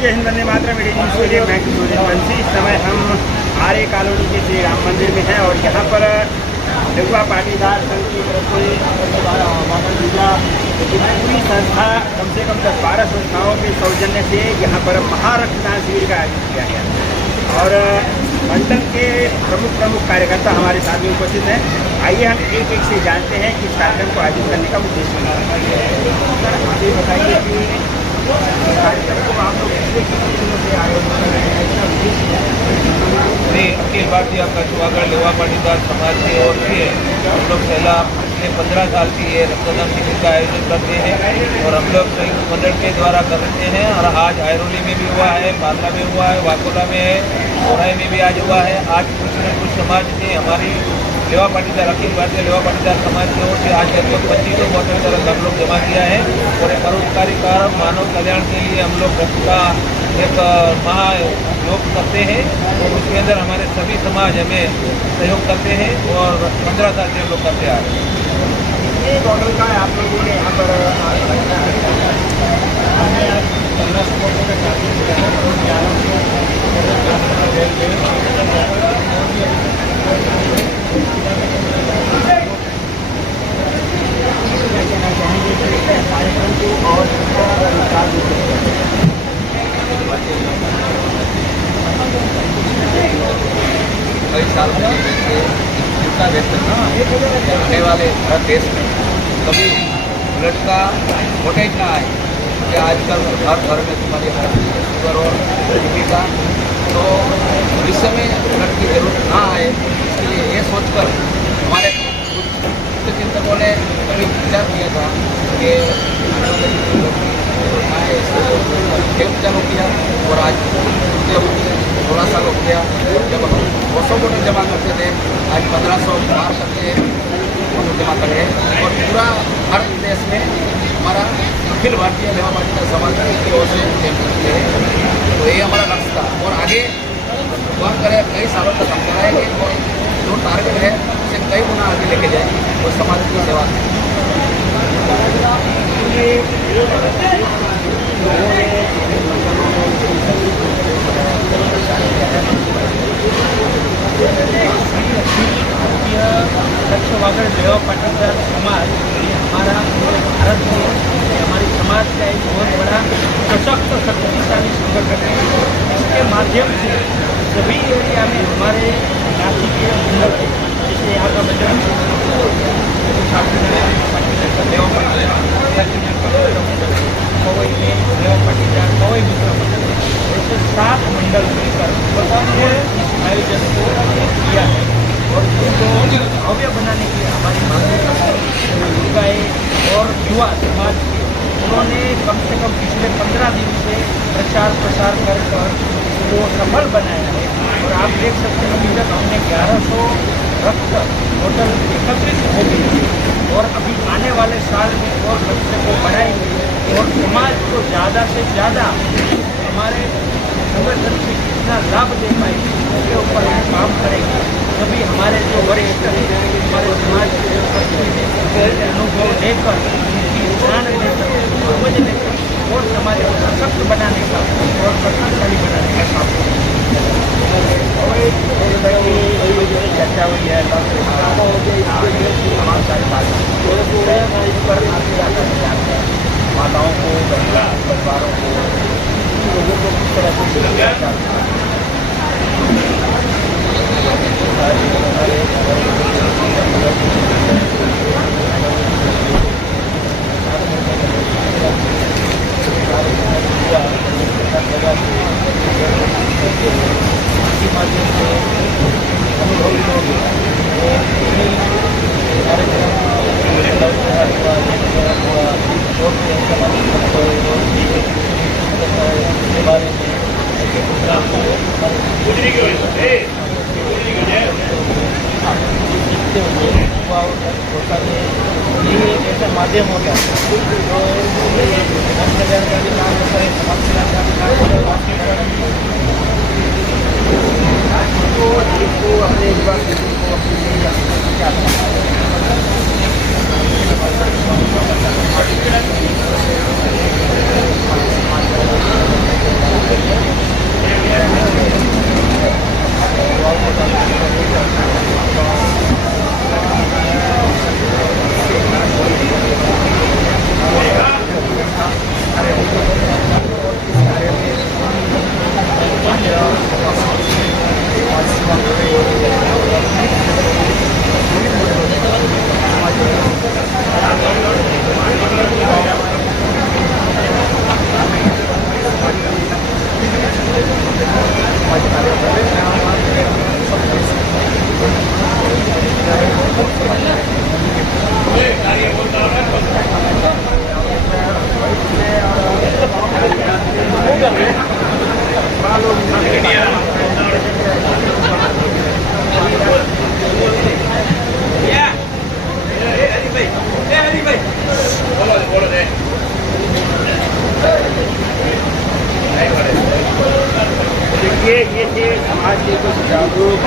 जय हिंद, वंदे मातरम। मैं किशोर बंसी। इस समय हम आर्य कॉलोनी के श्री राम मंदिर में हैं और यहाँ पर युवा पाटीदार संघ की तरफ से पूरी संस्था कम से कम 10-12 संस्थाओं के सौजन्य से यहाँ पर महारक्तदान शिविर का आयोजन किया गया और मंडल के प्रमुख कार्यकर्ता हमारे साथ में उपस्थित हैं। आइए हम एक एक से जानते हैं कि इस कार्यक्रम को आयोजित करने का उद्देश्य। सर, आप ये बताइए कि कार्यक्रम को आप लोग पिछले कितने दिनों से आयोजित कर रहे हैं? इसका उद्देश्य नहीं, अखिल भारतीय कछवागढ़ लेवा पाटीदार समाज की ओर से हम लोग पहला पिछले 15 साल की ये रक्तदान शिविर का आयोजन करते हैं और हम लोग संयुक्त मंडल के द्वारा करते हैं। और आज आयरोली में भी हुआ है, पारला में हुआ है, वाकोला में है, सोराई में भी आज हुआ है। आज कुछ न कुछ समाज ने हमारी लेवा पाटीदार अखिल भारतीय लेवा पाटीदार समाज की ओर से आज लगभग 25 बोतल तरह हम लोग जमा किया है और एक परोपकारी कार्य मानव कल्याण के लिए हम लोग रक्त का एक महायोग करते हैं और उसके अंदर हमारे सभी समाज हमें सहयोग करते हैं और 15 साल से हम लोग करते आ रहे हैं। ये बॉटल का आप लोगों ने यहाँ पर हमने आज 15 बोतल का चार्जिंग किया है और 1100 कार्यक्रम को और कई साल से चिंता व्यक्त आने वाले भारत देश में कभी ब्लड का शॉर्टेज ना आए, क्योंकि आजकल हर घर में तुम्हारी शुगर और बीपी का, तो भविष्य में ब्लड की जरूरत ना आए, इसके लिए ये सोचकर हमारे कुछ चिंतकों ने कभी विचार किया था कि आने वाले कैंप चालू किया और आज 16 साल हो गया। जब हम 200 बोतल जमा करते थे, आज 1500 पार करके बोतल जमा कर रहे हैं और पूरा भारत देश में हमारा अखिल भारतीय लेवा पाटीदार समाज की ओर से कैंप करते हैं। तो ये हमारा लक्ष्य था और आगे काम करें, कई सालों तक हम कराएंगे और जो टारगेट है उसे कई गुना आगे लेके जाएंगे और समाज की सेवा करेंगे। कछवागढ़ लेवा पाटीदार समाज ये हमारा भारत में हमारी समाज का एक बहुत बड़ा सशक्त शक्तिशाली संगठन है। इसके माध्यम से सभी एरिया में हमारे जाति के अंदर जैसे यहाँ का बजरंग लेवा पाटीदार कवई में लेवा पाटीदार कवई मित्र मंडल, ऐसे 7 मंडल मिलकर हमने इस आयोजन को किया है और इसको भव्य बनाने के लिए हमारी मानव युवाएँ और युवा समाज के उन्होंने कम से कम पिछले 15 दिन से प्रचार प्रसार कर इसको सफल बनाया है और आप देख सकते हैं अभी तक हमने 1100 रक्त बोतल एकत्रित हो गई और अभी आने वाले साल में और लक्ष्य को बढ़ाएंगे और समाज को ज़्यादा से ज़्यादा हमारे संगठन से कितना लाभ दे पाएंगे उसके ऊपर हम काम करेंगे। सभी हमारे जो बड़े एक्टर हैं, हमारे समाज के जो शक्ति है, अनुभव लेकर उनकी ध्यान लेकर समझ लेकर और समाज को सशक्त बनाने का और प्रभावशाली बनाने का काम करेंगे। चर्चा हुई है हमारे सारे इस पर माताओं को, परिवारों को, लोगों को किस तरह से माध्यम से अनुभवी लोग के बारे में ये एक ऐसा माध्यम हो गया जो जन कल्याण का भी काम होता है, समाज कल्याण का भी काम होता है। इसको अपने एक बार को अपने क्या ये थे समाज के कुछ जागरूक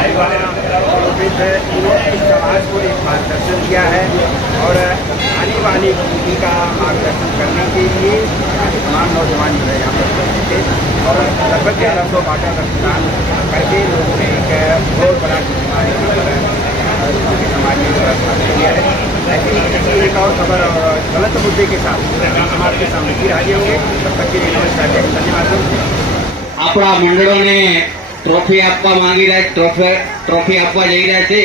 विद इन्होंने इस समाज को एक मार्गदर्शन किया है और आने वाली पीढ़ी का मार्गदर्शन करने के लिए तमाम नौजवान जो है यहाँ पर उपस्थित थे और लगभग 1100 बाटल रक्तदान करके लोगों ने एक बहुत बड़ा बीमारी समाज में किया है। ऐसी एक और खबर और गलत मुद्दे के साथ समाज के सामने फिर हाजिर होंगे। तब तक के लिए नमस्कार, धन्यवाद। આપણા મંડળોને ટ્રોફી આપવા માંગી રહ્યા ટ્રોફી આપવા જઈ રહ્યા છે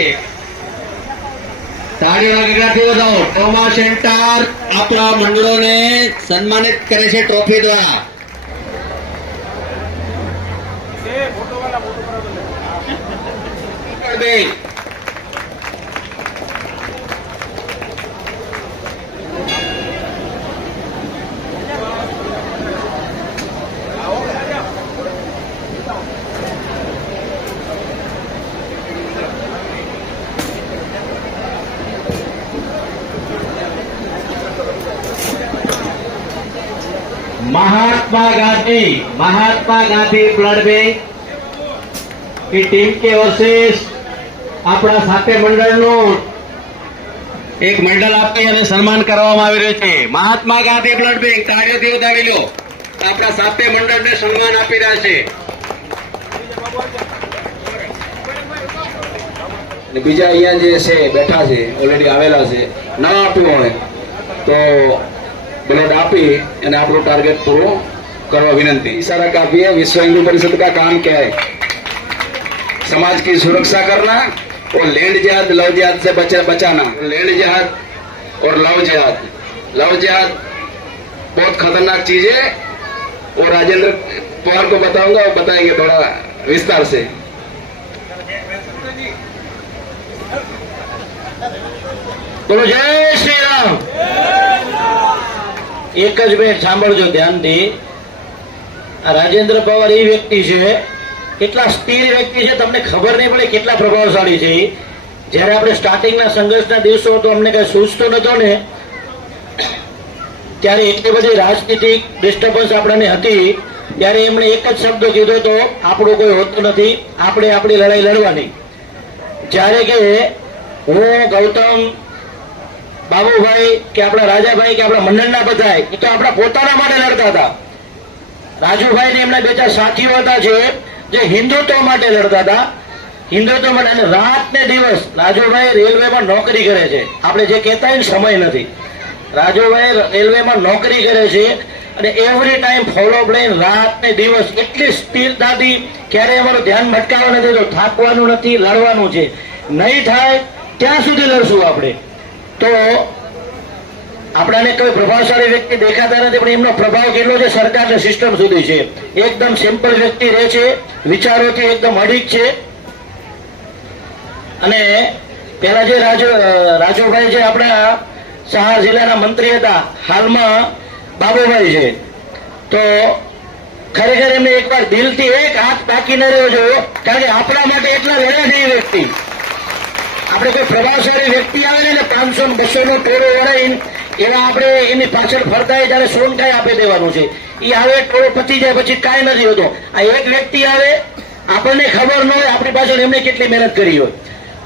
તાળીઓના ગગડાથી વધાવો ટ્રોમા સેન્ટર આપણા મંડળોને સન્માનિત કરે છે ટ્રોફી દ્વારા महात्मा गांधी ब्लड बैंक की टीम के ओर से अपना साथे मंडळનું એક મંડળ આપી અને સન્માન કરવામાં આવી રહ્યું છે। મહાત્મા ગાંધી બ્લડ બેંક તાળીઓથી વધાવી લો, આપણા સાતે મંડળને સન્માન આપી રહ્યા છે। બીજા અહીંયા જે છે બેઠા છે ઓલરેડી આવેલા છે, ન આપ્યું હોય તો ब्लड आपी અને આપણું ટાર્ગેટ પૂરું કરવા વિનંતી। इशारा काफी है। विश्व हिंदू परिषद का काम क्या है? समाज की सुरक्षा करना और लैंड जिहाद लव जिहाद से बचाना। लैंड जिहाद और लव जिहाद बहुत खतरनाक चीज है और राजेंद्र पवार को बताऊंगा, वो बताएंगे थोड़ा विस्तार से। बोलो जय श्री राम। एक ज मिनिट सांभळજો ધ્યાનથી। આ રાજેન્દ્ર પવાર એ વ્યક્તિ છે, કેટલા સ્થિર વ્યક્તિ છે, તમને ખબર નહીં પડે કેટલા પ્રભાવશાળી છે। જ્યારે આપણે સ્ટાર્ટિંગના સંઘર્ષના દિવસો તો અમને કઈ સૂચતો નતો ને, ત્યારે એટલી બધી રાજનીતિક ડિસ્ટર્બન્સ આપણને હતી, ત્યારે એમણે એક જ શબ્દ કીધો તો આપણું કોઈ હોતું નથી, આપણે આપણી લડાઈ લડવાની। જ્યારે કે હું ગૌતમ બાબુભાઈ કે આપણા રાજાભાઈ કે આપણા મંડળના બધા એ તો આપણા પોતાના માટે લડતા હતા। રાજુભાઈ ને એમના બે ચાર સાથીઓ હતા જે હિન્દુત્વ માટે લડતા હતા, હિન્દુત્વ માટે। અને રાત ને દિવસ રાજુભાઈ રેલવેમાં નોકરી કરે છે। આપણે જે કહેતા હોય ને સમય નથી, રાજુભાઈ રેલવેમાં નોકરી કરે છે અને એવરી ટાઈમ ફોલોઅપ લઈને રાત ને દિવસ એટલી સ્થિરતાથી ક્યારેય અમારું ધ્યાન ભટકાવવા નથી તો થાકવાનું નથી, લડવાનું છે। નહીં થાય ત્યાં સુધી લડશું આપણે। તો આપણાને કોઈ પ્રભાવશાળી વ્યક્તિ દેખાતા નથી, પણ એમનો પ્રભાવ કેટલો છે સરકારના સિસ્ટમ સુધી છે। એકદમ સિમ્પલ વ્યક્તિ રહે છે, વિચારોથી એકદમ અડીક છે। અને પેલા જે રાજુભાઈ જે આપણા સહાર જિલ્લાના મંત્રી હતા, હાલમાં બાબુભાઈ છે। તો ખરેખર એમને એકવાર દિલથી એક હાથ બાકી ન રહ્યો જોઈએ, કારણ કે આપણા માટે એટલા લડ્યા છે એ વ્યક્તિ। આપણે કોઈ પ્રભાવશાળી વ્યક્તિ આવે ને 500 200 નો ટોળો વળાઈને એવા આપણે એની પાછળ ફરતા હોય ત્યારે સોનકાઈ આપી દેવાનું છે। એ આવે ટોળો પતી જાય પછી કાંઈ નથી હોતો। આ એક વ્યક્તિ આવે, આપણને ખબર ન હોય આપણી પાછળ એમને કેટલી મહેનત કરી હોય।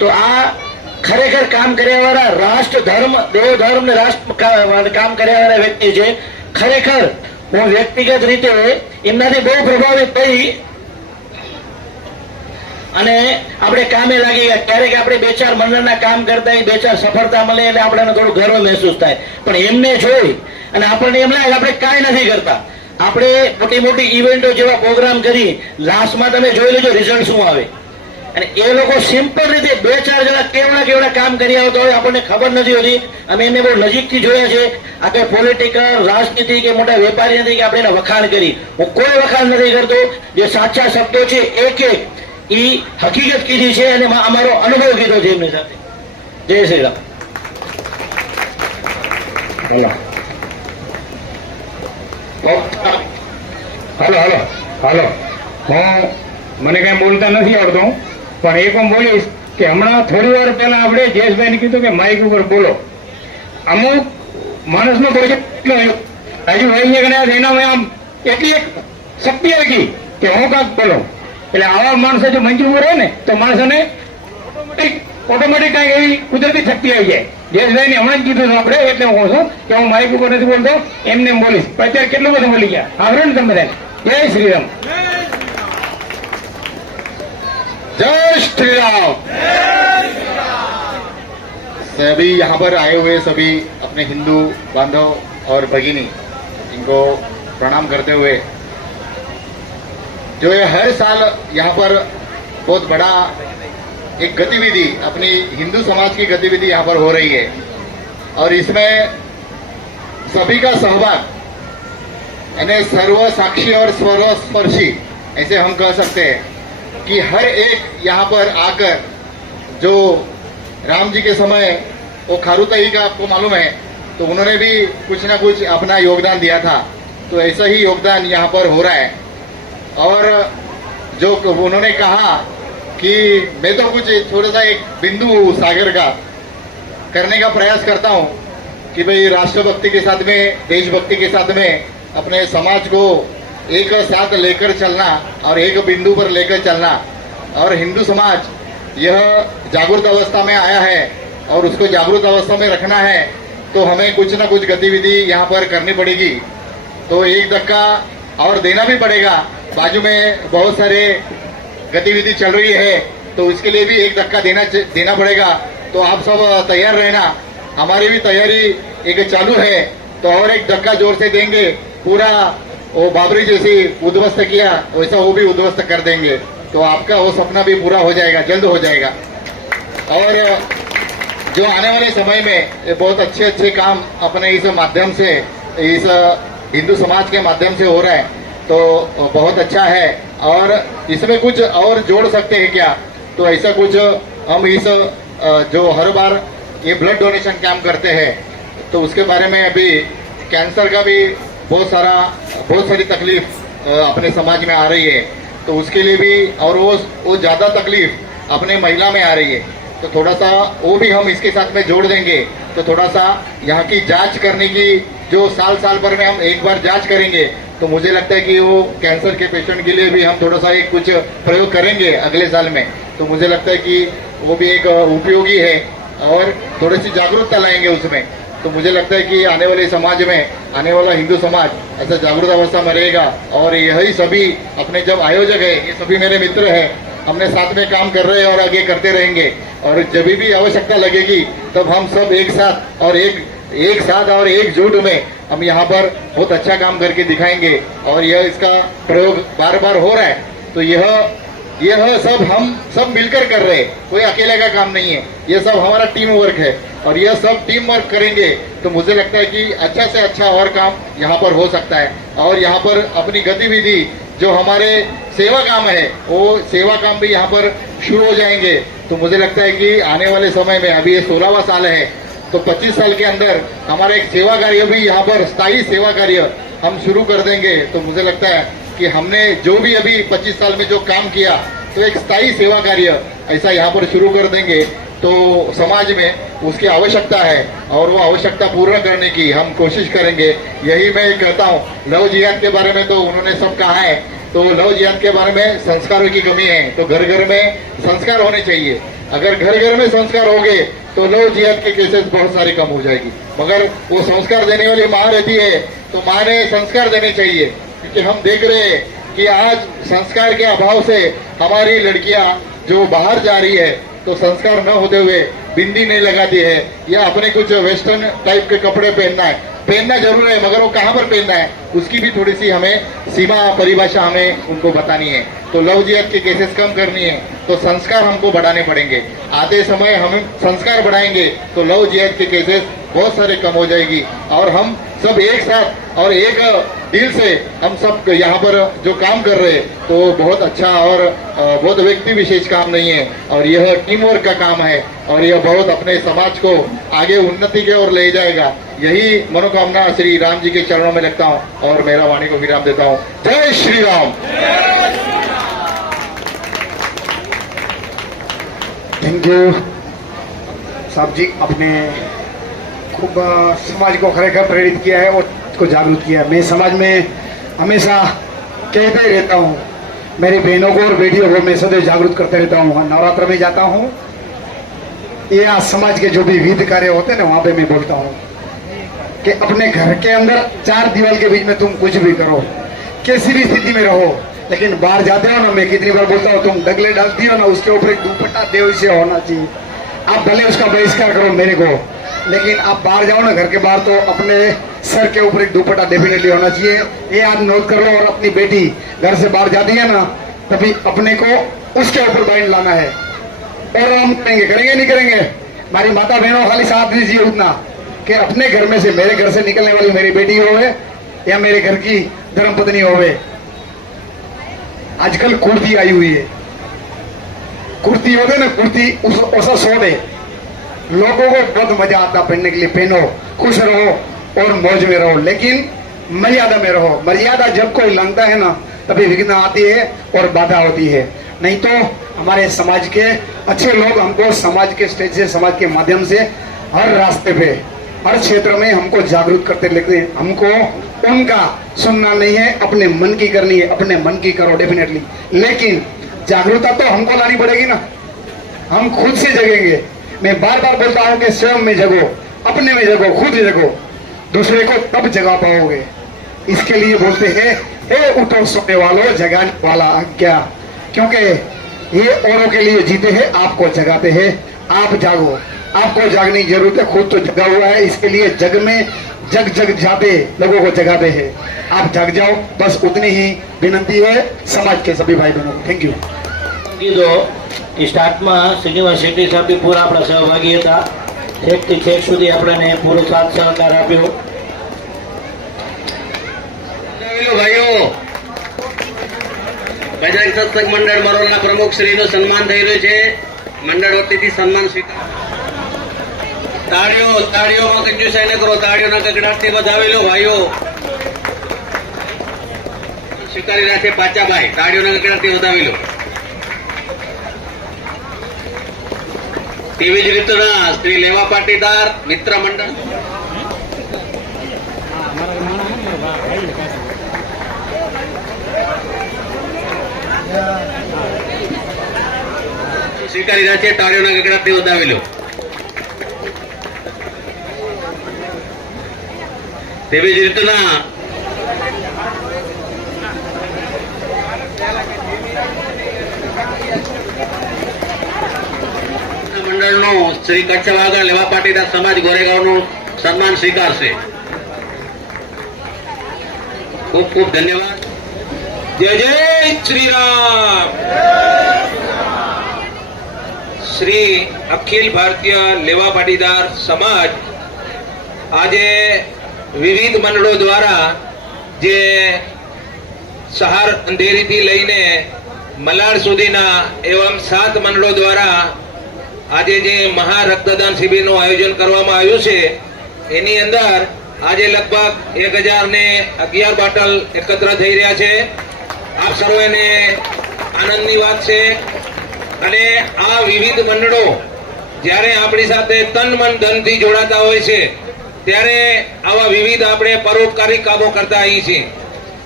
તો આ ખરેખર કામ કર્યાવાળા રાષ્ટ્ર ધર્મ દેવ ધર્મ ને રાષ્ટ્ર કામ કર્યાવાળા વ્યક્તિ છે। ખરેખર હું વ્યક્તિગત રીતે એમનાથી બહુ પ્રભાવિત થઈ અને આપણે કામે લાગી ગયા। ક્યારેક આપણે બે ચાર મંડળના કામ કરતા બે ચાર સફળતા મળે એટલે આપણને થોડું ગર્વ મહેસૂસ થાય, પણ એમને જોઈ અને આપણને એમ લાગે આપણે કાંઈ નથી કરતા। આપણે મોટી મોટી ઇવેન્ટો જેવા પ્રોગ્રામ કરી, લાસ્ટમાં તમે જોઈ લેજો રિઝલ્ટ શું આવે। અને એ લોકો સિમ્પલ રીતે બે ચાર જણા કેવડા કામ કરી આવતા હોય, આપણને ખબર નથી હોતી। અમે એમને બહુ નજીકથી જોયા છે। આ કઈ પોલિટિકલ રાજનીતિ કે મોટા વેપારી નથી કે આપણે એના વખાણ કરી। હું કોઈ વખાણ નથી કરતો, જે સાચા શબ્દો છે એક એક એ હકીકત કીધી છે અને અમારો અનુભવ કીધો છે એમની સાથે। જય શ્રી રામ. હાલો હાલો હાલો હું મને કઈ બોલતા નથી આવડતું પણ એક હું બોલીશ કે હમણાં થોડી વાર પહેલા આપણે જયેશભાઈને કીધું કે માઇક ઉપર બોલો. અમુક માણસનો રાજુભાઈ ગણ્યા એનામાં આમ એટલી એક શક્તિ આવી કે હું કાંક બોલો. એટલે આવા માણસો જો મંચ ઉપર હોય ને તો માણસોને ઓટોમેટિક કાંઈક એવી કુદરતી શક્તિ આવી જાય. જયેશભાઈને હમણાં જ કીધું આપણે એટલે હું કહું છું કે હું માઇક ઉપર નથી બોલતો, એમને એમ બોલીશ. પણ અત્યારે કેટલું બધું બોલી ગયા આવડે ને તમે બધાને. જય શ્રી રામ. जय श्री राम। सभी यहाँ पर आए हुए सभी अपने हिंदू बांधव और भगिनी इनको प्रणाम करते हुए, जो ये हर साल यहाँ पर बहुत बड़ा एक गतिविधि अपनी हिंदू समाज की गतिविधि यहाँ पर हो रही है और इसमें सभी का सहभाग यानी सर्व साक्षी और सर्वस्पर्शी ऐसे हम कह सकते हैं कि हर एक यहाँ पर आकर जो राम जी के समय वो खारुतई का आपको मालूम है तो उन्होंने भी कुछ ना कुछ अपना योगदान दिया था, तो ऐसा ही योगदान यहाँ पर हो रहा है। और जो उन्होंने कहा कि मैं तो कुछ थोड़ा सा एक बिंदु सागर का करने का प्रयास करता हूँ कि भाई राष्ट्रभक्ति के साथ में देशभक्ति के साथ में अपने समाज को एक साथ लेकर चलना और एक बिंदु पर लेकर चलना, और हिंदू समाज यह जागरूक अवस्था में आया है और उसको जागरूक अवस्था में रखना है तो हमें कुछ ना कुछ गतिविधि यहाँ पर करनी पड़ेगी। तो एक धक्का और देना भी पड़ेगा, बाजू में बहुत सारे गतिविधि चल रही है तो उसके लिए भी एक धक्का देना पड़ेगा। तो आप सब तैयार रहना, हमारी भी तैयारी एक चालू है तो और एक धक्का जोर से देंगे, पूरा वो बाबरी जैसी उद्ध्वस्त किया वैसा वो भी उद्ध्वस्त कर देंगे, तो आपका वो सपना भी पूरा हो जाएगा, जल्द हो जाएगा। और जो आने वाले समय में बहुत अच्छे अच्छे काम अपने इस माध्यम से, इस हिंदू समाज के माध्यम से हो रहा है तो बहुत अच्छा है। और इसमें कुछ और जोड़ सकते हैं क्या, तो ऐसा कुछ हम इस जो हर बार ये ब्लड डोनेशन कैंप करते हैं तो उसके बारे में अभी कैंसर का भी बहुत सारी तकलीफ अपने समाज में आ रही है तो उसके लिए भी, और वो ज़्यादा तकलीफ अपने महिला में आ रही है तो थोड़ा सा वो भी हम इसके साथ में जोड़ देंगे। तो थोड़ा सा यहाँ की जांच करने की जो साल भर में हम एक बार जांच करेंगे तो मुझे लगता है कि वो कैंसर के पेशेंट के लिए भी हम थोड़ा सा एक कुछ प्रयोग करेंगे अगले साल में, तो मुझे लगता है कि वो भी एक उपयोगी है और थोड़ी सी जागरूकता लाएंगे उसमें। तो मुझे लगता है कि आने वाले समाज में, आने वाला हिंदू समाज ऐसा जागरूक अवस्था में रहेगा। और यही सभी अपने जब आयोजक है ये सभी मेरे मित्र हैं, हमने साथ में काम कर रहे हैं और आगे करते रहेंगे और जब भी आवश्यकता लगेगी तब हम सब एक साथ और एकजुट में हम यहाँ पर बहुत अच्छा काम करके दिखाएंगे। और यह इसका प्रयोग बार बार हो रहा है तो यह सब हम सब मिलकर कर रहे हैं, कोई अकेले का काम नहीं है, यह सब हमारा टीम वर्क है और यह सब टीम वर्क करेंगे तो मुझे लगता है कि अच्छा से अच्छा और काम यहाँ पर हो सकता है। और यहाँ पर अपनी गतिविधि जो हमारे सेवा काम है वो सेवा काम भी यहाँ पर शुरू हो जाएंगे। तो मुझे लगता है कि आने वाले समय में, अभी ये 16वां साल है तो 25 साल के अंदर हमारा एक सेवा कार्य भी यहाँ पर स्थायी सेवा कार्य हम शुरू कर देंगे। तो मुझे लगता है कि हमने जो भी अभी 25 साल में जो काम किया तो एक स्थायी सेवा कार्य ऐसा यहाँ पर शुरू कर देंगे तो समाज में उसकी आवश्यकता है और वो आवश्यकता पूर्ण करने की हम कोशिश करेंगे। यही मैं कहता हूँ। लव जिहाद के बारे में तो उन्होंने सब कहा है, तो लव जिहाद के बारे में संस्कारों की कमी है तो घर घर में संस्कार होने चाहिए। अगर घर घर में संस्कार होंगे तो लव जिहाद के केसेस बहुत सारी कम हो जाएगी। मगर वो संस्कार देने वाली माँ रहती है तो माँ ने संस्कार देने चाहिए, क्योंकि हम देख रहे हैं कि आज संस्कार के अभाव से हमारी लड़कियां जो बाहर जा रही है तो संस्कार न होते हुए बिंदी नहीं लगाती है या अपने कुछ वेस्टर्न टाइप के कपड़े पहनना जरूर है, मगर वो कहाँ पर पहनना है उसकी भी थोड़ी सी हमें सीमा परिभाषा हमें उनको बतानी है। तो लव जिहाद के केसेस कम करनी है तो संस्कार हमको बढ़ाने पड़ेंगे। आते समय हम संस्कार बढ़ाएंगे तो लव जिहाद के केसेस बहुत सारे कम हो जाएगी। और हम सब एक साथ और एक दिल से हम सब यहाँ पर जो काम कर रहे हैं तो बहुत अच्छा और बहुत व्यक्ति विशेष काम नहीं है, और यह टीम वर्क का काम है, और यह बहुत अपने समाज को आगे उन्नति की ओर ले जाएगा। यही मनोकामना श्री राम जी के चरणों में रखता हूँ और मेरा वाणी को विराम देता हूँ। जय श्री राम। थैंक यू साहब जी, आपने खूब समाज को खरेखर प्रेरित किया है और को जागरूक किया है। मैं समाज में हमेशा कहता ही रहता हूँ, मेरी बहनों को और बेटियों को मैं सदैव जागरूक करते रहता हूँ। नवरात्र में जाता हूँ या समाज के जो भी विध कार्य होते हैं ना, वहाँ पे मैं बोलता हूँ कि अपने घर के अंदर चार दीवार के बीच में तुम कुछ भी करो, कैसी भी स्थिति में रहो, लेकिन बाहर जाते हो ना, मैं कितनी बार बोलता हूँ, तुम डगले डालती हो ना, उसके ऊपर एक दुपट्टा देव से होना चाहिए। आप भले उसका बहिष्कार करो मेरे को, लेकिन आप बाहर जाओ ना, घर के बाहर, तो अपने सर के ऊपर एक दुपट्टा डेफिनेटली होना चाहिए। ये आप नोट कर लो। और अपनी बेटी घर से बाहर जाती है ना, तभी अपने को उसके ऊपर बैंड लाना है। और हम करेंगे नहीं करेंगे, हमारी माता बहनों खाली साथ दीजिए उतना कि अपने घर में से, मेरे घर से निकलने वाली मेरी बेटी होवे या मेरे घर की धर्मपत्नी होवे। आजकल कुर्ती आई हुई है, कुर्ती होवे ना, कुर्ती ऐसा सोड है, लोगों को बहुत मजा आता पहनने के लिए। पहनो, खुश रहो और मौज में रहो, लेकिन मर्यादा में रहो। मर्यादा जब कोई लांघता है ना, तभी विघ्न आती है और बाधा होती है। नहीं तो हमारे समाज के अच्छे लोग हमको समाज के स्टेज से, समाज के माध्यम से हर रास्ते पे, हर क्षेत्र में हमको जागरूक करते लेते हैं। हमको उनका सुनना नहीं है, अपने मन की करनी है। अपने मन की करो डेफिनेटली, लेकिन जागरूकता तो हमको लानी पड़ेगी ना, हम खुद से जगेंगे। मैं बार बार बोलता हूं कि स्वयं में जगो, अपने में जगो, खुद जगो, दूसरे को तब जगा पाओगे। इसके लिए बोलते हैं, हे उठो सोने वालों, जगाने वाला आज्ञा, क्योंकि ये औरों के लिए जीते हैं, आपको जगाते हैं। आप जागो, आपको जागने की जरूरत है, खुद तो जगा हुआ है। इसके लिए जग में जग जग जाते लोगों को जगाते हैं। आप जग जाओ, बस उतनी ही विनंती है समाज के सभी भाई बहनों को। Thank you. કીધું સ્ટાર્ટમાં શ્રીનિવાસ શેટ્ટી સાહેબ બી પૂરા આપણા સહભાગી હતા, છેકથી છેક સુધી આપણને પૂરો સાથ સહકાર આપ્યો। ભાઈઓ, બજરંગ સત્સંગ મંડળ મરોલના પ્રમુખ શ્રીનું સન્માન થઈ રહ્યું છે। મંડળ વતીથી સન્માન સ્વીકાર। તાળીઓમાં કંજુસાઈ ન કરો, તાળીઓના ગગડાટથી વધાવેલો ભાઈઓ સ્વીકારી રહ્યા છે। પાચાભાઈ, તાળીઓના ગગડાટથી વધાવેલો। તેવી જ રીતના શ્રી લેવા પાટીદાર મિત્ર મંડળ સ્વીકારી રહ્યા છે। તાળીઓના ગગડાટથી વધાવેલો। તેવી જ રીતના મંડળનું શ્રી કચ્છ વાગડ લેવા પાટીદાર સમાજ ગોરેગાંવનું સન્માન સ્વીકારશે। ખૂબ ખૂબ ધન્યવાદ। जय जय श्री राम। श्री अखिल भारतीय लेवा पाटीदार समाज આજે વિવિધ મંડળો દ્વારા જે સહાર અંધેરીથી લઈને મલાડ સુધીના એવં 7 મંડળો દ્વારા આજે જે મહા રક્તદાન શિબિરનું આયોજન કરવામાં આવ્યું છે, એની અંદર આજે લગભગ 1011 બોટલ એકત્ર થઈ રહ્યા છે। આપ સર્વેને આનંદની વાત છે। અને આ વિવિધ મંડળો જ્યારે આપણી સાથે તન મન ધનથી જોડાતા હોય છે, ત્યારે આવા વિવિધ આપણે પરોપકારી કામો કરતા આવીએ છીએ।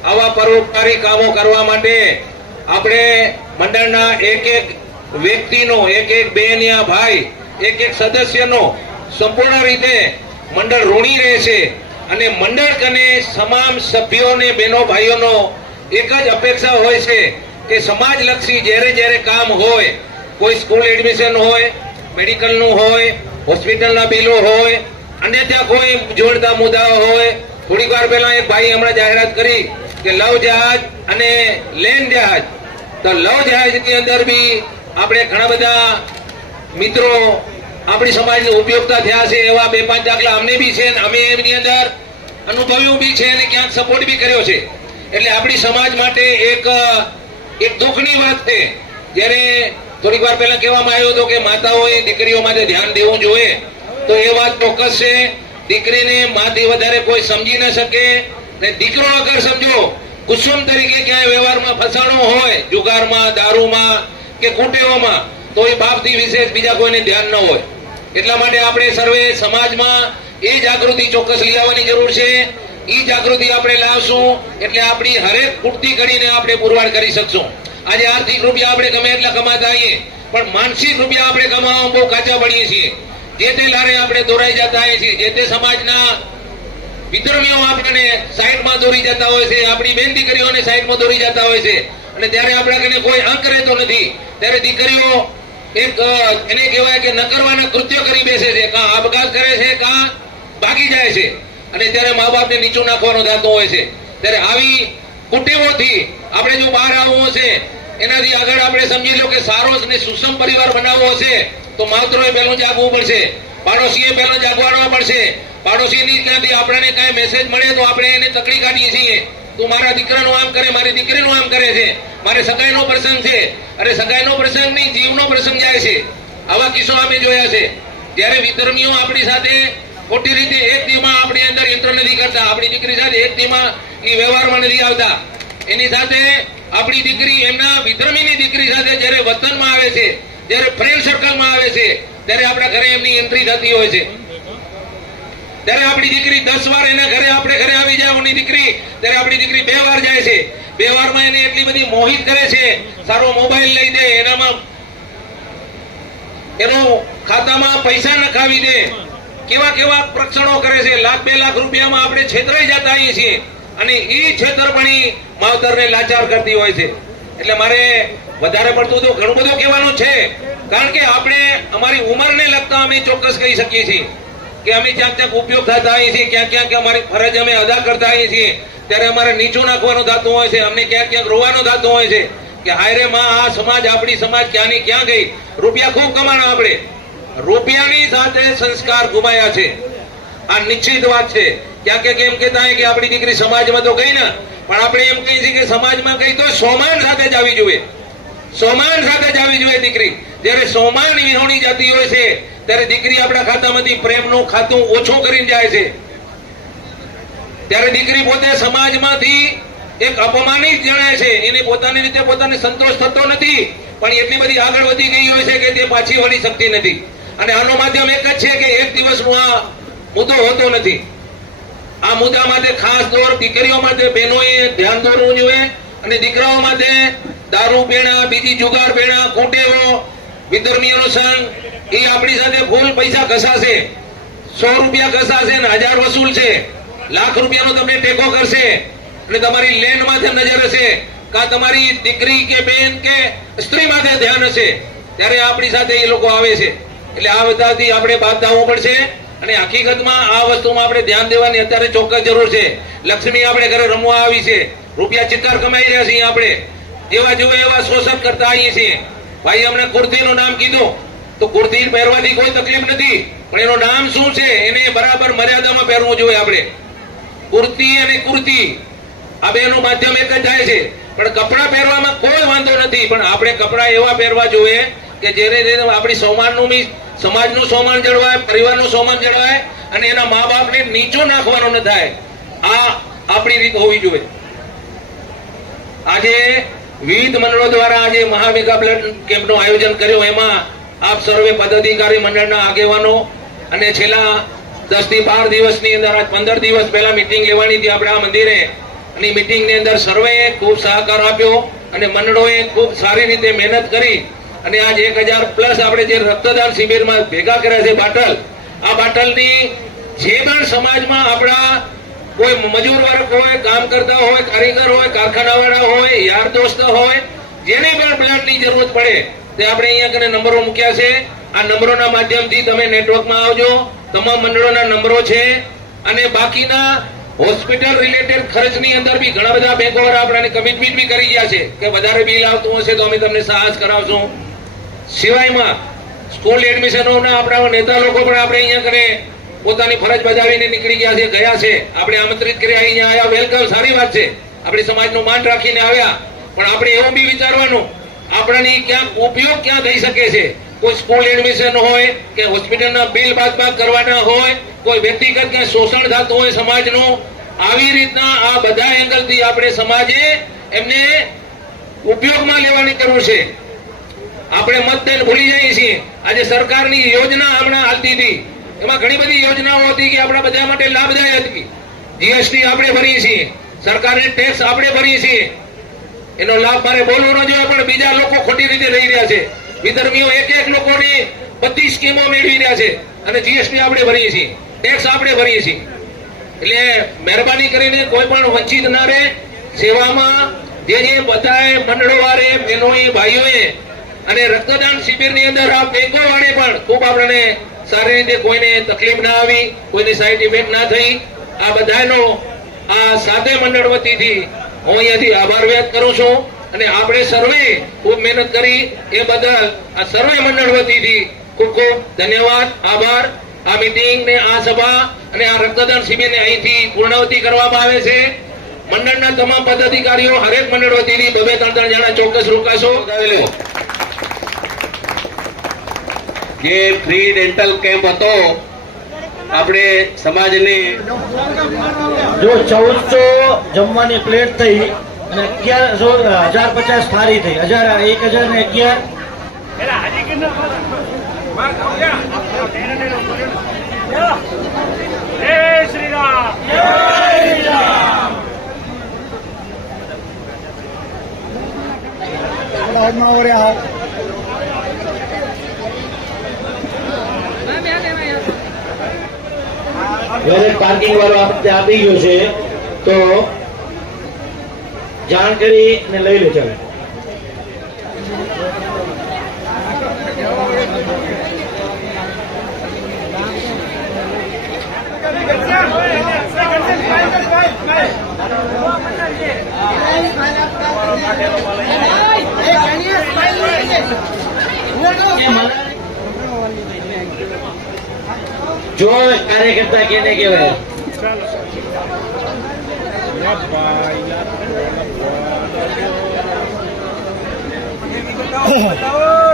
આવા પરોપકારી કામો કરવા માટે આપણે મંડળના એક એક વ્યક્તિનો, એક એક બેન યા ભાઈ, એક એક સદસ્યનો સંપૂર્ણ રીતે મંડળ ઋણી રહે છે। અને મંડળ કને તમામ સભ્યોને, બહેનો ભાઈઓનો એક જ અપેક્ષા હોય છે કે સમાજલક્ષી જ્યારે જ્યારે કામ હોય, કોઈ સ્કૂલ એડમિશન હોય, મેડિકલનું હોય, હોસ્પિટલના બિલો હોય, અન્યથા કોઈ જોડતા મુદ્દાઓ હોય। થોડીક વાર પહેલા એક ભાઈ હમણાં જાહેરાત કરી કે લવ જહાજ અને લેન્ડ જહાજ, તો લવ જહાજની અંદર બી આપણે ઘણા બધા મિત્રો આપણી સમાજને ઉપયોગતા થયા છે એવા 2-5 દાખલા અમને બી છે અને અમે એમની અંદર અનુભવ્યું બી છે અને ક્યાંક સપોર્ટ બી કર્યો છે. એટલે આપણી સમાજ માટે એક દુઃખની વાત છે. જ્યારે થોડીક વાર પહેલા કહેવામાં આવ્યું હતું કે માતાઓએ દીકરીઓ માટે ધ્યાન દેવું જોઈએ, તો એ વાત ચોક્કસ છે. દીકરીને માથી વધારે કોઈ સમજી ન શકે. દીકરો અગર સમજો કુસુમ તરીકે ક્યાંય વ્યવહારમાં ફસાણો હોય, જુગારમાં, દારૂમાં કે કુટેવોમાં, તો એ બાપથી વિશેષ બીજા કોઈને ધ્યાન ન હોય. એટલા માટે આપણે સર્વે સમાજમાં એ જાગૃતિ ચોક્કસ લઈ આવવાની જરૂર છે. એ જાગૃતિ આપણે લાવશું એટલે આપણી હરેક ખૂટતી ઘડીને આપણે પુરવાર કરી શકશું. આજે આર્થિક રૂપિયા આપણે ગમે એટલા કમાતા આવીએ, પણ માનસિક રૂપિયા આપણે કમાવામાં બહુ કાચા પડીએ છીએ. જે તે લારે આપણે દોરાઈ જતા હોઈએ છીએ. જે તે સમાજના વિધર્મીઓ આપણને સાઈડમાં દોરી જતા હોય છે, આપણી બેન દીકરીઓને સાઈડમાં દોરી જતા હોય છે. અને ત્યારે આપણા કને કોઈ અંક રહેતો નથી. ત્યારે દીકરીઓ એને કહેવાય કે ન કરવાના કૃત્ય કરી બેસે છે, કાં આપઘાત કરે છે, કાં ભાગી જાય છે. અને ત્યારે મા બાપને નીચું નાખવાનો થતો હોય છે. ત્યારે આવી કુટેવોથી આપણે જો બહાર આવવું હશે, એનાથી આગળ આપણે સમજી લો કે સારો અને સુષમ પરિવાર બનાવવો હશે, તો માવતરોએ પહેલું જાગવું પડશે, પાડોશીએ પહેલા જાગવાનો પડશે. પાડોશીની ત્યાંથી આપણને કાંઈ મેસેજ મળે તો આપણે એને તકડી કાઢીએ છીએ. તું મારા દીકરાનું આમ કરે, મારી દીકરીનું આમ કરે છે, મારે સગાઈનો પ્રસંગ છે. અરે સગાઈનો પ્રસંગ નહીં, જીવનો પ્રસંગ જાય છે. આવા કિસ્સો અમે જોયા છે. ત્યારે વિધર્મીઓ આપણી સાથે ખોટી રીતે એક દીમાં આપણી અંદર એન્ટર નથી કરતા. આપણી દીકરી સાથે એક દીમાં એ વ્યવહારમાં નથી આવતા. એની સાથે આપણી દીકરી એમના વિધર્મીની દીકરી સાથે જ્યારે વતનમાં આવે છે, જ્યારે ફ્રેન્ડ સર્કલમાં આવે છે, ત્યારે આપણા ઘરે એમની એન્ટ્રી થતી હોય છે. ત્યારે આપણી દીકરી 10 વાર એના ઘરે આપણે ઘરે આવી જાય એની દીકરી, ત્યારે આપણી દીકરી 2 વાર જાય છે. 2 વારમાં એને એટલી બધી મોહિત કરે છે, સારો મોબાઈલ લઈ દે, એનામાં એનો ખાતામાં પૈસા નખાવી દે, કેવા કેવા પ્રક્ષણો કરે છે. 1,00,000-2 લાખ રૂપિયામાં આપણે છેતરાઈ જતા આવીએ છીએ. અને એ છેતરપણી માવતરને લાચાર કરતી હોય છે. એટલે મારે વધારે પડતું તો ઘણું બધું કહેવાનું છે, કારણ કે આપણે અમારી ઉંમરને લગતા અમે ચોક્કસ કહી શકીએ છીએ કે અમે ક્યાંક ઉપયોગ થતા આવીએ છીએ, ક્યાંક અમારી ફરજ અમે અદા કરતા આવીએ છીએ. ત્યારે અમારે નીચું નાખવાનું થતું હોય છે, અમને ક્યાંક રોવાનું થતું હોય છે કે હાયરે માં આ સમાજ, આપણી સમાજ ક્યાંની ક્યાં ગઈ. રૂપિયા ખૂબ કમાણા આપણે, રૂપિયાની સાથે સંસ્કાર ગુમાયા છે. આ નિશ્ચિત વાત છે. ક્યાંક એમ કહેતા હોય કે આપણી દીકરી સમાજમાં તો ગઈ ને, પણ આપણે એમ કહીએ છીએ કે સમાજમાં ગઈ તો સોમાન સાથે જ આવી જોઈએ. સોમાન સાથે જ આવી જોઈએ દીકરી. જ્યારે સોમાન વિહોણી જતી હોય છે, ત્યારે દીકરી આપણા ખાતામાંથી પ્રેમનું ખાતું ઓછું કરીને જાય છે. ત્યારે દીકરી પોતે સમાજમાંથી એક અપમાનિત જણાય છે. એને પોતાની રીતે પોતાને સંતોષ થતો નથી, પણ એટલી બધી આગળ વધી ગઈ હોય છે કે તે પાછી વળી શકતી નથી. અને આનો માધ્યમ એક જ છે કે એક દિવસનો આ મુદ્દો હોતો નથી. આ મુદ્દા માટે ખાસ દોર દીકરીઓ માટે બહેનોએ ધ્યાન દોરવું જોઈએ. અને દીકરાઓ માટે દારૂ પીણા, બીજી જુગાર પીણા, કુટેવો, વિધર્મીઓનો સંગ, એ આપણી સાથે ફૂલ પૈસા ઘસાશે. 100 રૂપિયા ઘસાશે ને 1000 વસૂલ છે. લાખ રૂપિયાનો તમને ટેકો કરશે અને તમારી લેન્ડ માથે નજર હશે, કાં તમારી દીકરી કે બેન કે સ્ત્રી માથે ધ્યાન હશે. ત્યારે આપણી સાથે એ લોકો આવે છે. એટલે આ બધાથી આપણે બાદ થવું પડશે. અને હકીકતમાં આ વસ્તુમાં આપણે ધ્યાન દેવાની અત્યારે ચોક્કસ જરૂર છે. લક્ષ્મી આપણે ઘરે રમવા આવી છે, રૂપિયા ચિત્કાર કમાઈ રહ્યા છીએ. આપણે જેવા જોવે એવા શોષણ કરતા આવીએ છીએ. ભાઈ અમને કુર્તીનું નામ કીધું, તો કુર્તી પહેરવાથી કોઈ તકલીફ નથી, પણ એનું નામ શું છે એને બરાબર મર્યાદામાં પહેરવું જોઈએ. આપણે કુર્તી અને કુર્તી આ બેનું માધ્યમ એક જ થાય છે, પણ કપડા પહેરવામાં કોઈ વાંધો નથી. પણ આપણે કપડા એવા પહેરવા જોઈએ કે જેને આપણી સમાજનું સન્માન જળવાય, પરિવારનું સન્માન જળવાય અને એના મા બાપને નીચો નાખવાનો ન થાય. આ આપણી રીત હોવી જોઈએ. આજે વિવિધ મંડળો દ્વારા આજે મહામેગા બ્લડ કેમ્પનું આયોજન કર્યું. એમાં આપ સર્વે પદાધિકારી મંડળના આગેવાનો અને છેલ્લા 10 થી 12 દિવસની અંદર 15 દિવસ પહેલા મીટિંગ લેવાની હતી આપણે આ મંદિરે. અને મીટિંગની અંદર સર્વેએ ખૂબ સહકાર આપ્યો અને મંડળોએ ખૂબ સારી રીતે મહેનત કરી. અને આજ 1000+ આપણે જે રક્તદાન શિબિરમાં ભેગા કર્યા છે બાટલ, આ બાટલની જે પણ સમાજમાં આપણા કોઈ મજૂર વર્ગ હોય, કામ કરતા હોય, કારીગર હોય, કારખાનાવાળા હોય, યાર દોસ્ત હોય, જેને પણ બ્લડની જરૂરત પડે તે આપણે અહીંયા કને નંબરો મૂક્યા છે. આ નંબરોના માધ્યમથી તમે નેટવર્કમાં આવજો. તમામ મંડળોના નંબરો છે. અને બાકીના હોસ્પિટલ રિલેટેડ ખર્ચની અંદર બી ઘણા બધા બેંકો વાળા આપણને કમિટમેન્ટ બી કરી ગયા છે કે વધારે બિલ આવતું હશે તો અમે તમને સહાય કરાવશું. સિવાયમાં સ્કૂલ એડમિશનોના આપણા નેતા લોકો પણ આપણે અહીંયા કરે પોતાની ફરજ બજાવીને નીકળી ગયા છે, ગયા છે. આપણે આમંત્રિત કર્યા, અહીંયા આવ્યા, વેલકમ, સારી વાત છે. આપણી સમાજનું માન રાખીને આવ્યા. પણ આપણે એવું બી વિચારવાનું આપણને ક્યાં ઉપયોગ ક્યાં થઈ શકે છે. કોઈ સ્કૂલ એડમિશન હોય કે હોસ્પિટલના બિલ બાદ કરવાના હોય, કોઈ વ્યક્તિગત ક્યાં શોષણ થતું હોય સમાજનું, આવી રીતના આ બધા એંગલથી આપણે સમાજે એમને ઉપયોગમાં લેવાની જરૂર છે. આપણે મતદાન ભૂલી જઈએ છીએ. આજે સરકારની યોજના હમણાં હાલતી હતી, એમાં ઘણી બધી યોજનાઓ હતી કે આપણા બધા માટે લાભદાયક હતી. જીએસટી આપણે ભરીએ છીએ, સરકારને ટેક્સ આપણે ભરીએ છીએ. એનો લાભ મારે બોલવું ન જોઈએ, પણ બીજા લોકો ખોટી રીતે રહી રહ્યા છે. વિધર્મીઓ એક લોકોની બધી સ્કીમો મેળવી રહ્યા છે અને જીએસટી આપણે ભરીએ છીએ, ટેક્સ આપણે ભરીએ છીએ. એટલે મહેરબાની કરીને કોઈ પણ વંચિત ના રહે. સેવામાં જે બધાએ મંડળોવાળે, બહેનોએ, ભાઈઓએ અને રક્તદાન શિબિરની અંદર આ બેંકો વાળે પણ ખૂબ આપણને સારી રીતે કોઈને તકલીફ ના આવી, કોઈને સાઈડ ઇફેક્ટ ના થઈ. આ બધાનો આ સાથે મંડળ વતીથી હું અહીંયાથી આભાર વ્યક્ત કરું છું. અને આપણે સર્વે ખૂબ મહેનત કરી એ બદલ આ સર્વે મંડળ વતીથી ખૂબ ખૂબ ધન્યવાદ, આભાર. આ મીટિંગ ને આ સભા અને આ રક્તદાન શિબિરને અહીંથી પૂર્ણાવતી કરવામાં આવે છે. મંડળના તમામ પદાધિકારીઓ હરેક મંડળ વતીથી 2-3 જણા ચોક્કસ રોકાશો. જે ફ્રી ડેન્ટલ કેમ્પ હતો આપણે સમાજને જો 1400 જમવાની પ્લેટ થઈ અને 1050 થાળી થઈ, 1011 જય શ્રી રામ. પાર્કિંગ વાળો આપણે આપી ગયો છે તો જાણ કરી ને લઈ લે. ચાલો જો કાર્યકર્તા કેને કહેવાય?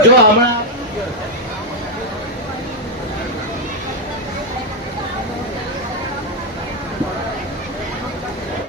જો હમણાં